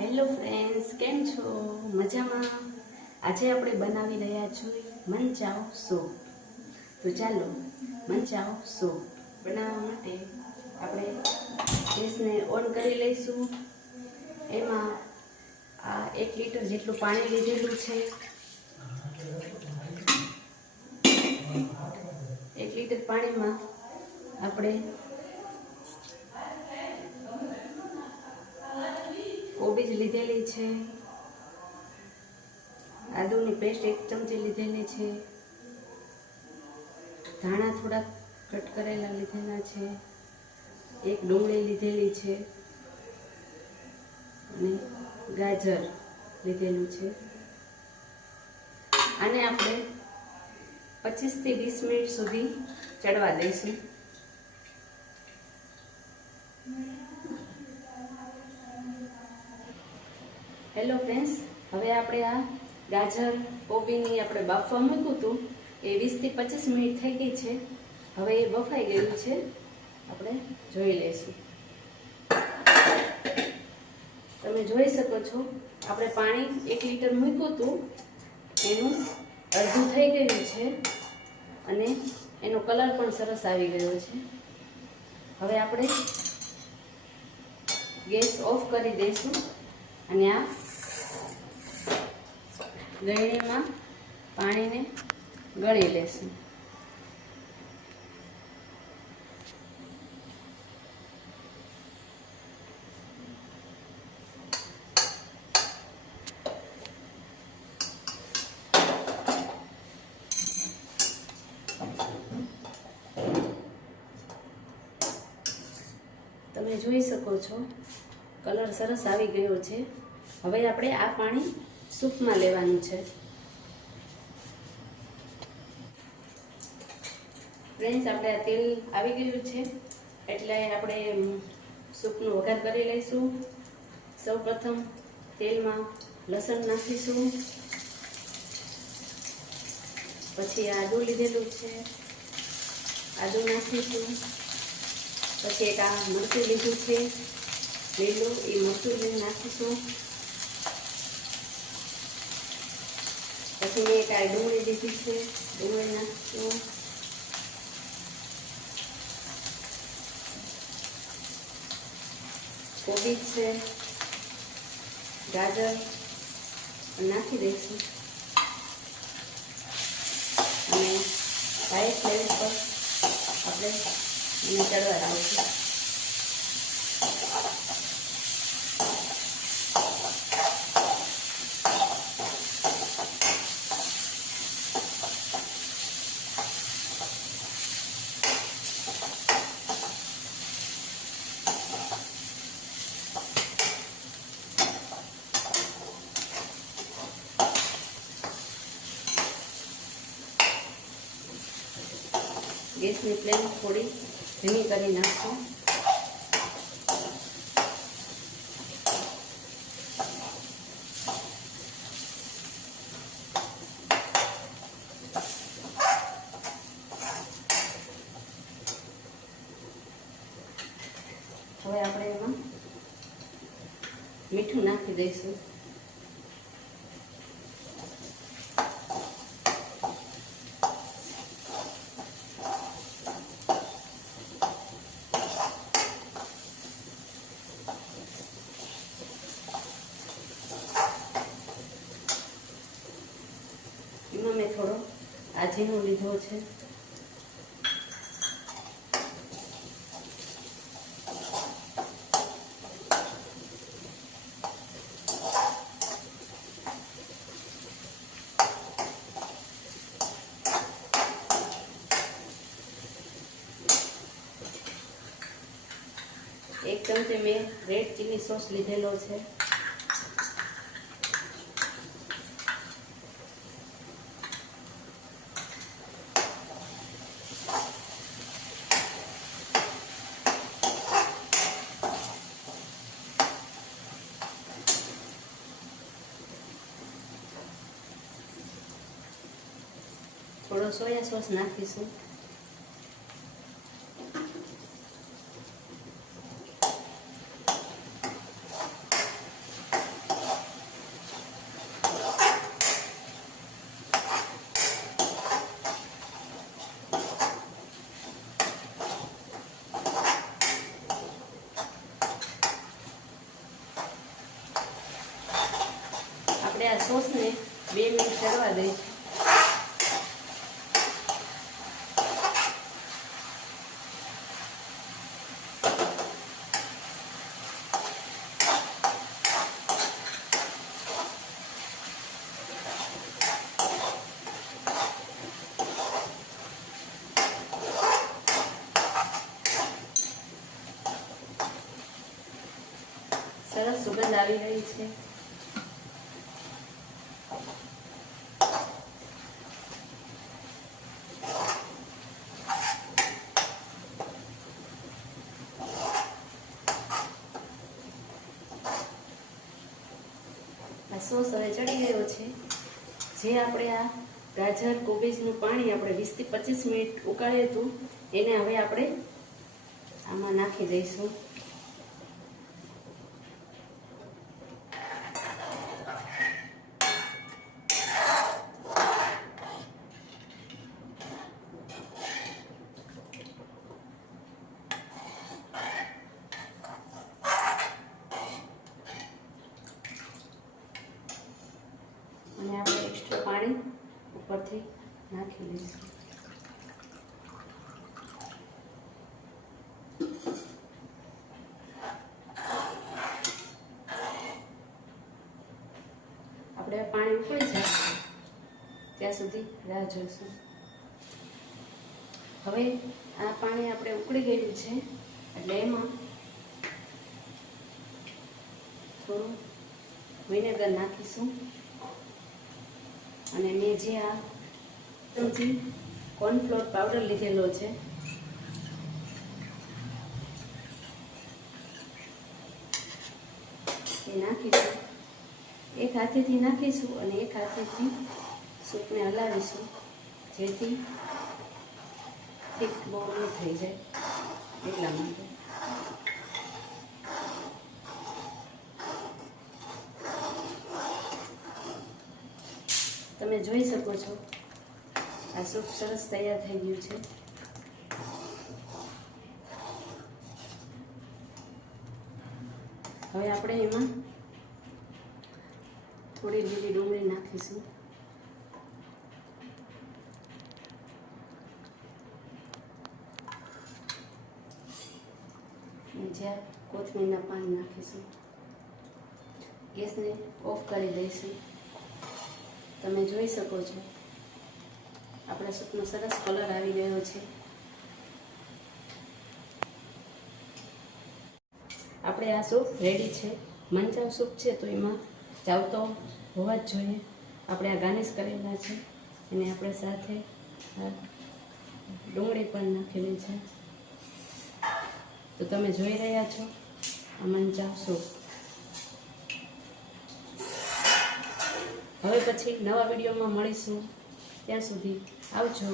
Hello friends, કેમ છો? મજામાં? આજે આપણે બનાવી રહ્યા છીએ મંચાવ સૂપ. તો ચાલો, મંચાવ સૂપ બનાવવા માટે આપણે ગેસને ઓન કરી લઈશું. એમાં આ એક લીટર જેટલું પાણી લીધેલું છે. એક લીટર પાણીમાં આપણે કોબીજ લીધેલી છે. આદુની પેસ્ટ એક ચમચી લીધેલી છે. ધાણા થોડાક કટ કરેલા લીધેલા છે. એક ડુંગળી લીધેલી છે. અને ગાજર લીધેલું છે. આને આપણે પચીસથી વીસ મિનિટ સુધી ચડવા દઈશું. હેલો ફ્રેન્ડ્સ હવે આપણે આ ગાજર, કોબીની આપણે બાફવા મૂક્યું હતું. એ વીસથી પચીસ મિનિટ થઈ ગઈ છે. હવે એ બફાઈ ગયું છે. આપણે જોઈ લઈશું. તમે જોઈ શકો છો, આપણે પાણી એક લીટર મૂક્યું હતું. એનું અડધું થઈ ગયું છે અને એનો કલર પણ સરસ આવી ગયો છે. હવે આપણે ગેસ ઓફ કરી દઈશું અને આ ગળણીમાં પાણીને ગળી લેશું. તમે જોઈ શકો છો, કલર સરસ આવી ગયો છે. હવે આપણે આ પાણી સૂપમાં લેવાનું છે. ફ્રેન્ડ્સ આપણે આ તેલ આવી ગયું છે, એટલે આપણે સૂપનો વઘાર કરી લઈશું. સૌ પ્રથમ તેલમાં લસણ નાખીશું. પછી આદું લીધેલું છે. આદું નાખીશું. પછી એક આ મરચું લીધું છે. લીલું એ મરચું લઈને નાખીશું. પછી મેં આ ડુંગળી લીધી છે, ડુંગળી નાખશું. કોબીજ છે, ગાજર નાખી દઈશું. અને હાઈ ફ્લેમ પર આપણે એને ચડવા દઈશું ગેસની ફ્લેમ થોડી ધીમી કરી નાખશું. હવે આપણે એમાં મીઠું નાખી દઈશું. મેં થોડો આજીનો લીધો છે. એક ચમચી મેં રેડ ચીલી સોસ લીધેલો છે. થોડો સોયા સોસ નાખીશું આપણે આ સોસને બે મિનિટ ચડવા દઈશું સરસ સુગંધ આવી રહી છે. સોસ હવે ચડી ગયો છે. જે આપણે આ ગાજર, કોબીજનું પાણી આપણે વીસથી પચીસ મિનિટ ઉકાળ્યું હતું એને હવે આપણે આમાં નાખી દઈશું. અને આપણે એક્સ્ટ્રા પાણી ઉપરથી નાખી લઈશું આપણે પાણી ઉકળી જાય, ત્યાં સુધી રાહ જોઈશું. હવે આ પાણી આપણે ઉકળી ગયું છે, એટલે એમાં થોડું વિનેગર નાખીશું. અને મેં જે આ ચમચી કોર્નફ્લોર પાવડર લીધેલો છે, એ નાખીશું. એક હાથેથી નાખીશું અને એક હાથેથી સૂપને હલાવીશું, જેથી થીક બહુ થઈ જાય એટલા માટે. તમે જોઈ શકો છો. આ સૂપ સરસ તૈયાર થઈ ગયું છે. હવે આપણે એમાં થોડી લીલી ડુંગળી નાખીશું. જ્યાં કોથમીરના પાન નાખીશું. ગેસને ઓફ કરી દઈશું. તમે જોઈ શકો છો. આપણા સૂપનો સરસ કલર આવી ગયો છે. આપણે આ સૂપ રેડી છે. મંચાવ સૂપ છે તો એમાં ચાવતો હોવા જ જોઈએ. આપણે આ ગાર્નિશ કરેલા છે. અને આપણે સાથે ડુંગળી પણ નાખેલી છે. તો તમે જોઈ રહ્યા છો આ મંચાવ સૂપ હવે પછી નવા વિડીયોમાં મળીશું. ત્યાં સુધી આવજો.